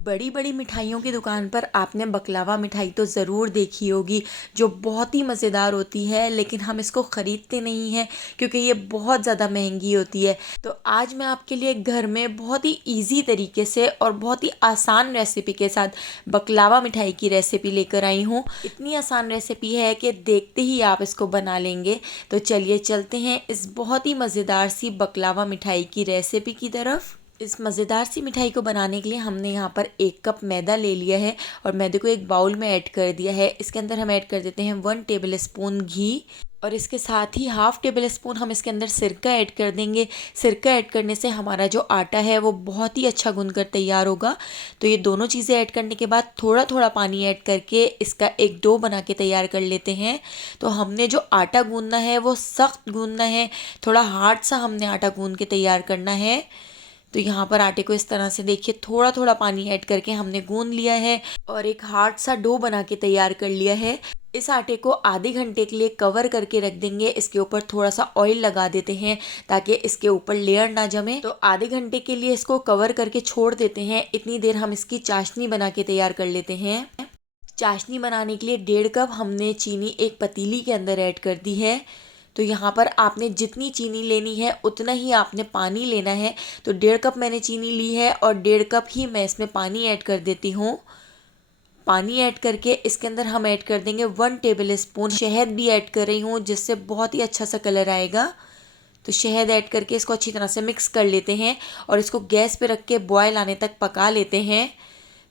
बड़ी बड़ी मिठाइयों की दुकान पर आपने बकलावा मिठाई तो ज़रूर देखी होगी, जो बहुत ही मज़ेदार होती है, लेकिन हम इसको ख़रीदते नहीं हैं क्योंकि ये बहुत ज़्यादा महंगी होती है। तो आज मैं आपके लिए घर में बहुत ही इजी तरीके से और बहुत ही आसान रेसिपी के साथ बकलावा मिठाई की रेसिपी लेकर आई हूँ। इतनी आसान रेसिपी है कि देखते ही आप इसको बना लेंगे। तो चलिए चलते हैं इस बहुत ही मज़ेदार सी बकलावा मिठाई की रेसिपी की तरफ। इस मज़ेदार सी मिठाई को बनाने के लिए हमने यहाँ पर 1 कप मैदा ले लिया है और मैदे को एक बाउल में ऐड कर दिया है। इसके अंदर हम ऐड कर देते हैं 1 टेबल स्पून घी और इसके साथ ही हाफ़ टेबल स्पून हम इसके अंदर सिरका ऐड कर देंगे। सिरका ऐड करने से हमारा जो आटा है वो बहुत ही अच्छा गूंद कर तैयार होगा। तो ये दोनों चीज़ें ऐड करने के बाद थोड़ा थोड़ा पानी ऐड करके इसका एक डो बना के तैयार कर लेते हैं। तो हमने जो आटा गूंदना है वो सख्त गूंदना है, थोड़ा हार्ड सा हमने आटा गूंद के तैयार करना है। तो यहाँ पर आटे को इस तरह से देखिए थोड़ा थोड़ा पानी ऐड करके हमने गूंद लिया है और एक हार्ड सा डो बना के तैयार कर लिया है। इस आटे को आधे घंटे के लिए कवर करके रख देंगे। इसके ऊपर थोड़ा सा ऑयल लगा देते हैं ताकि इसके ऊपर लेयर ना जमे। तो आधे घंटे के लिए इसको कवर करके छोड़ देते हैं। इतनी देर हम इसकी चाशनी बना के तैयार कर लेते हैं। चाशनी बनाने के लिए 1.5 कप हमने चीनी एक पतीली के अंदर ऐड कर दी है। तो यहाँ पर आपने जितनी चीनी लेनी है उतना ही आपने पानी लेना है। तो 1.5 कप मैंने चीनी ली है और 1.5 कप ही मैं इसमें पानी ऐड कर देती हूँ। पानी ऐड करके इसके अंदर हम ऐड कर देंगे 1 टेबल स्पून शहद भी ऐड कर रही हूँ, जिससे बहुत ही अच्छा सा कलर आएगा। तो शहद ऐड करके इसको अच्छी तरह से मिक्स कर लेते हैं और इसको गैस पे रख के बॉयल आने तक पका लेते हैं।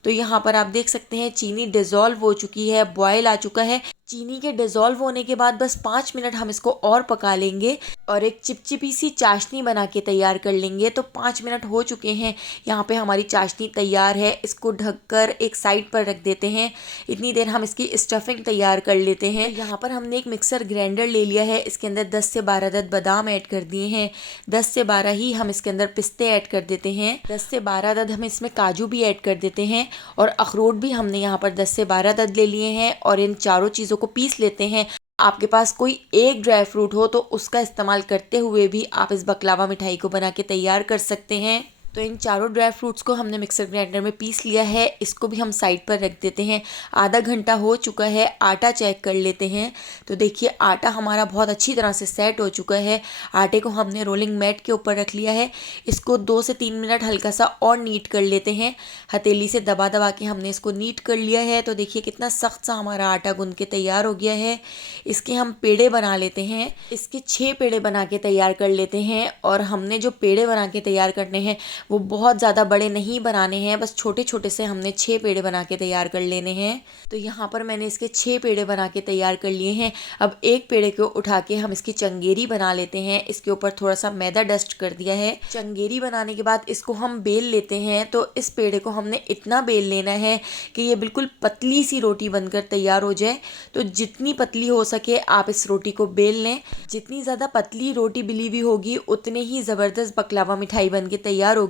तो यहाँ पर आप देख सकते हैं चीनी डिज़ोल्व हो चुकी है, बॉयल आ चुका है। चीनी के डिज़ोल्व होने के बाद बस 5 मिनट हम इसको और पका लेंगे और एक चिपचिपी सी चाशनी बना के तैयार कर लेंगे। तो 5 मिनट हो चुके हैं, यहाँ पे हमारी चाशनी तैयार है। इसको ढककर एक साइड पर रख देते हैं। इतनी देर हम इसकी स्टफिंग तैयार कर लेते हैं। तो यहाँ पर हमने एक मिक्सर ग्राइंडर ले लिया है। इसके अंदर 10 से 12 अदद बादाम ऐड कर दिए हैं। 10 से 12 ही हम इसके अंदर पिस्ते ऐड कर देते हैं। 10 से 12 अदद हम इसमें काजू भी ऐड कर देते हैं और अखरोट भी हमने यहाँ पर 10 से 12 अदद ले लिए हैं और इन चारों चीज़ों को पीस लेते हैं। आपके पास कोई एक ड्राई फ्रूट हो तो उसका इस्तेमाल करते हुए भी आप इस बकलावा मिठाई को बना के तैयार कर सकते हैं। तो इन चारों ड्राई फ्रूट्स को हमने मिक्सर ग्राइंडर में पीस लिया है। इसको भी हम साइड पर रख देते हैं। आधा घंटा हो चुका है, आटा चेक कर लेते हैं। तो देखिए आटा हमारा बहुत अच्छी तरह से सेट हो चुका है। आटे को हमने रोलिंग मैट के ऊपर रख लिया है। इसको 2 से 3 मिनट हल्का सा और नीट कर लेते हैं। हथेली से दबा दबा के हमने इसको नीट कर लिया है। तो देखिए कितना सख्त सा हमारा आटा गूंद के तैयार हो गया है। इसके हम पेड़े बना लेते हैं। इसके 6 पेड़े बना के तैयार कर लेते हैं और हमने जो पेड़े बना के तैयार करने हैं वो बहुत ज़्यादा बड़े नहीं बनाने हैं, बस छोटे छोटे से हमने 6 पेड़े बना के तैयार कर लेने हैं। तो यहाँ पर मैंने इसके 6 पेड़े बना के तैयार कर लिए हैं। अब एक पेड़े को उठा के हम इसकी चंगेरी बना लेते हैं। इसके ऊपर थोड़ा सा मैदा डस्ट कर दिया है। चंगेरी बनाने के बाद इसको हम बेल लेते हैं। तो इस पेड़े को हमने इतना बेल लेना है कि ये बिल्कुल पतली सी रोटी बनकर तैयार हो जाए। तो जितनी पतली हो सके आप इस रोटी को बेल लें। जितनी ज़्यादा पतली रोटी बिली हुई होगी उतने ही ज़बरदस्त बकलावा मिठाई बन के तैयार होगी।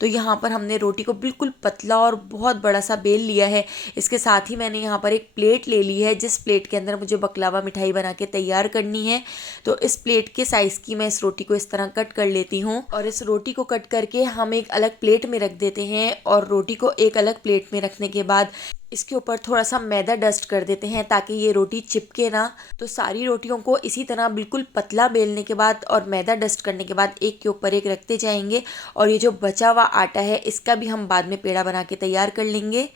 तो यहाँ पर हमने रोटी को बिल्कुल पतला और बहुत बड़ा सा बेल लिया है। इसके साथ ही मैंने यहाँ पर एक प्लेट ले ली है, जिस प्लेट के अंदर मुझे बकलावा मिठाई बना के तैयार करनी है। तो इस प्लेट के साइज़ की मैं इस रोटी को इस तरह कट कर लेती हूँ और इस रोटी को कट करके हम एक अलग प्लेट में रख देते हैं और रोटी को एक अलग प्लेट में रखने के बाद इसके ऊपर थोड़ा सा मैदा डस्ट कर देते हैं ताकि ये रोटी चिपके ना। तो सारी रोटियों को इसी तरह बिल्कुल पतला बेलने के बाद और मैदा डस्ट करने के बाद एक के ऊपर एक रखते जाएंगे और ये जो बचा हुआ आटा है इसका भी हम बाद में पेड़ा बना के तैयार कर लेंगे।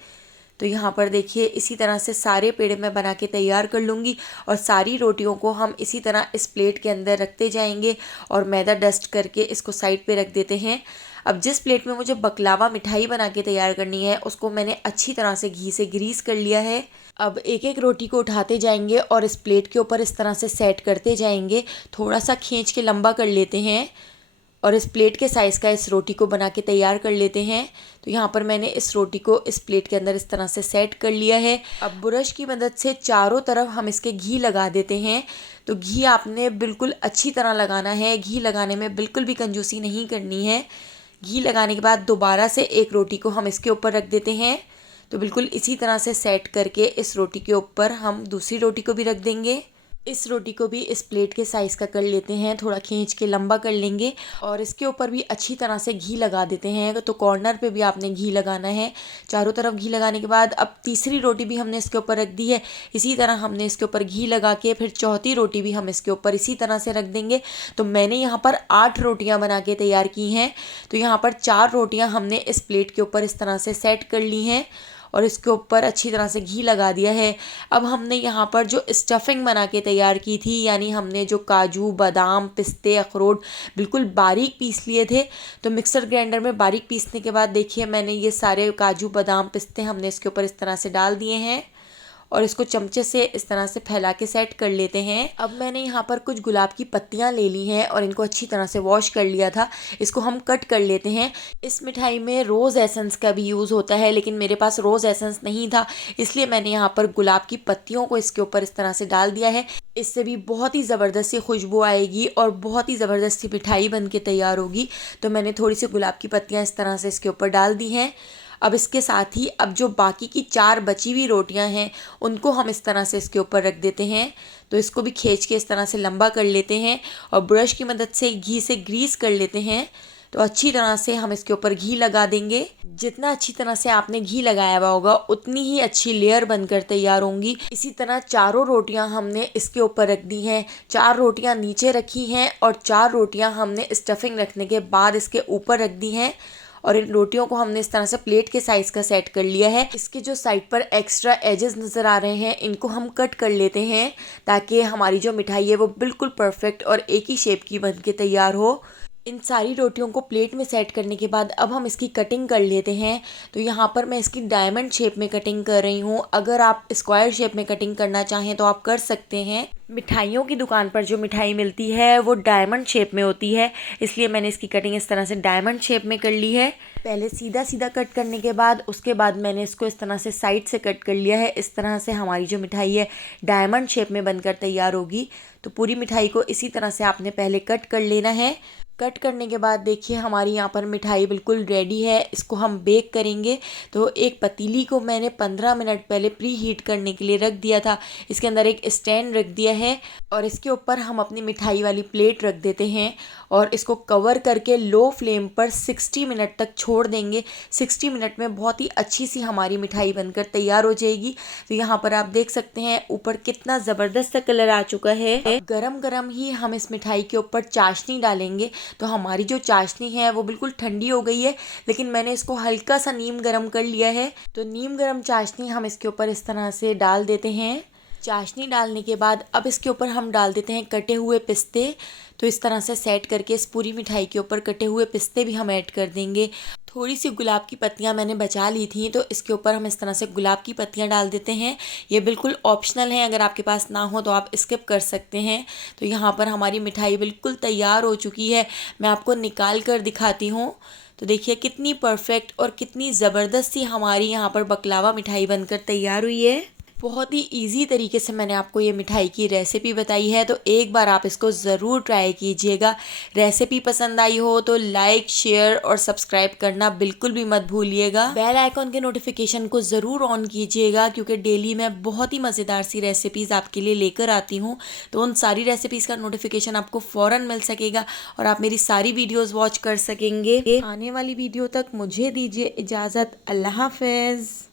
तो यहाँ पर देखिए इसी तरह से सारे पेड़े मैं बना के तैयार कर लूँगी और सारी रोटियों को हम इसी तरह इस प्लेट के अंदर रखते जाएंगे और मैदा डस्ट करके इसको साइड पे रख देते हैं। अब जिस प्लेट में मुझे बकलावा मिठाई बना के तैयार करनी है उसको मैंने अच्छी तरह से घी से ग्रीस कर लिया है। अब एक एक रोटी को उठाते जाएंगे और इस प्लेट के ऊपर इस तरह से सेट करते जाएंगे। थोड़ा सा खींच के लंबा कर लेते हैं और इस प्लेट के साइज़ का इस रोटी को बना के तैयार कर लेते हैं। तो यहाँ पर मैंने इस रोटी को इस प्लेट के अंदर इस तरह से सेट कर लिया है। अब ब्रश की मदद से चारों तरफ हम इसके घी लगा देते हैं। तो घी आपने बिल्कुल अच्छी तरह लगाना है। घी लगाने में बिल्कुल भी कंजूसी नहीं करनी है। घी लगाने के बाद दोबारा से एक रोटी को हम इसके ऊपर रख देते हैं। तो बिल्कुल इसी तरह से सेट करके इस रोटी के ऊपर हम दूसरी रोटी को भी रख देंगे। इस रोटी को भी इस प्लेट के साइज़ का कर लेते हैं, थोड़ा खींच के लंबा कर लेंगे और इसके ऊपर भी अच्छी तरह से घी लगा देते हैं। तो कॉर्नर पे भी आपने घी लगाना है, चारों तरफ घी लगाने के बाद अब तीसरी रोटी भी हमने इसके ऊपर रख दी है। इसी तरह हमने इसके ऊपर घी लगा के फिर चौथी रोटी भी हम इसके ऊपर इसी तरह से रख देंगे। तो मैंने यहाँ पर 8 रोटियाँ बना के तैयार की हैं। तो यहाँ पर 4 रोटियाँ हमने इस प्लेट के ऊपर इस तरह से सेट कर ली हैं और इसके ऊपर अच्छी तरह से घी लगा दिया है। अब हमने यहाँ पर जो स्टफिंग बना के तैयार की थी, यानी हमने जो काजू, बादाम, पिस्ते, अखरोट बिल्कुल बारीक पीस लिए थे। तो मिक्सर ग्राइंडर में बारीक पीसने के बाद देखिए मैंने ये सारे काजू, बादाम, पिस्ते हमने इसके ऊपर इस तरह से डाल दिए हैं और इसको चमचे से इस तरह से फैला के सेट कर लेते हैं। अब मैंने यहाँ पर कुछ गुलाब की पत्तियाँ ले ली हैं और इनको अच्छी तरह से वॉश कर लिया था। इसको हम कट कर लेते हैं। इस मिठाई में रोज़ एसेंस का भी यूज़ होता है, लेकिन मेरे पास रोज़ एसेंस नहीं था, इसलिए मैंने यहाँ पर गुलाब की पत्तियों को इसके ऊपर इस तरह से डाल दिया है। इससे भी बहुत ही ज़बरदस्त सी खुशबू आएगी और बहुत ही ज़बरदस्त सी मिठाई बन के तैयार होगी। तो मैंने थोड़ी सी गुलाब की पत्तियाँ इस तरह से इसके ऊपर डाल दी हैं। अब इसके साथ ही अब जो बाकी की 4 बची हुई रोटियां हैं उनको हम इस तरह से इसके ऊपर रख देते हैं। तो इसको भी खींच के इस तरह से लंबा कर लेते हैं और ब्रश की मदद से घी से ग्रीस कर लेते हैं। तो अच्छी तरह से हम इसके ऊपर घी लगा देंगे। जितना अच्छी तरह से आपने घी लगाया हुआ होगा उतनी ही अच्छी लेयर बनकर तैयार होंगी। इसी तरह चारों रोटियां हमने इसके ऊपर रख दी हैं। 4 रोटियां नीचे रखी हैं और 4 रोटियां हमने स्टफिंग रखने के बाद इसके ऊपर रख दी हैं और इन रोटियों को हमने इस तरह से प्लेट के साइज़ का सेट कर लिया है। इसके जो साइड पर एक्स्ट्रा एजेस नज़र आ रहे हैं इनको हम कट कर लेते हैं ताकि हमारी जो मिठाई है वो बिल्कुल परफेक्ट और एक ही शेप की बन के तैयार हो। इन सारी रोटियों को प्लेट में सेट करने के बाद अब हम इसकी कटिंग कर लेते हैं। तो यहाँ पर मैं इसकी डायमंड शेप में कटिंग कर रही हूँ। अगर आप स्क्वायर शेप में कटिंग करना चाहें तो आप कर सकते हैं। मिठाइयों की दुकान पर जो मिठाई मिलती है वो डायमंड शेप में होती है, इसलिए मैंने इसकी कटिंग इस तरह से डायमंड शेप में कर ली है। पहले सीधा सीधा कट करने के बाद उसके बाद मैंने इसको इस तरह से साइड से कट कर लिया है। इस तरह से हमारी जो मिठाई है डायमंड शेप में बनकर तैयार होगी। तो पूरी मिठाई को इसी तरह से आपने पहले कट कर लेना है। कट करने के बाद देखिए हमारी यहाँ पर मिठाई बिल्कुल रेडी है। इसको हम बेक करेंगे। तो एक पतीली को मैंने 15 मिनट पहले प्री हीट करने के लिए रख दिया था। इसके अंदर एक स्टैंड रख दिया है और इसके ऊपर हम अपनी मिठाई वाली प्लेट रख देते हैं और इसको कवर करके लो फ्लेम पर 60 मिनट तक छोड़ देंगे। 60 मिनट में बहुत ही अच्छी सी हमारी मिठाई बनकर तैयार हो जाएगी। तो यहाँ पर आप देख सकते हैं ऊपर कितना ज़बरदस्त सा कलर आ चुका है। गरम गरम ही हम इस मिठाई के ऊपर चाशनी डालेंगे। तो हमारी जो चाशनी है वो बिल्कुल ठंडी हो गई है, लेकिन मैंने इसको हल्का सा नीम गरम कर लिया है। तो नीम गरम चाशनी हम इसके ऊपर इस तरह से डाल देते हैं। चाशनी डालने के बाद अब इसके ऊपर हम डाल देते हैं कटे हुए पिस्ते। तो इस तरह से सेट करके इस पूरी मिठाई के ऊपर कटे हुए पिस्ते भी हम ऐड कर देंगे। थोड़ी सी गुलाब की पत्तियां मैंने बचा ली थी, तो इसके ऊपर हम इस तरह से गुलाब की पत्तियां डाल देते हैं। ये बिल्कुल ऑप्शनल है, अगर आपके पास ना हो तो आप स्किप कर सकते हैं। तो यहाँ पर हमारी मिठाई बिल्कुल तैयार हो चुकी है। मैं आपको निकाल कर दिखाती हूँ। तो देखिए कितनी परफेक्ट और कितनी ज़बरदस्त सी हमारी यहाँ पर बकलावा मिठाई बनकर तैयार हुई है। बहुत ही इजी तरीके से मैंने आपको ये मिठाई की रेसिपी बताई है, तो एक बार आप इसको ज़रूर ट्राई कीजिएगा। रेसिपी पसंद आई हो तो लाइक, शेयर और सब्सक्राइब करना बिल्कुल भी मत भूलिएगा। बेल आइकॉन के नोटिफिकेशन को ज़रूर ऑन कीजिएगा, क्योंकि डेली मैं बहुत ही मज़ेदार सी रेसिपीज़ आपके लिए लेकर आती हूँ। तो उन सारी रेसिपीज़ का नोटिफिकेशन आपको फ़ौरन मिल सकेगा और आप मेरी सारी वीडियोज़ वॉच कर सकेंगे। आने वाली वीडियो तक मुझे दीजिए इजाज़त। अल्लाह हाफ़िज़।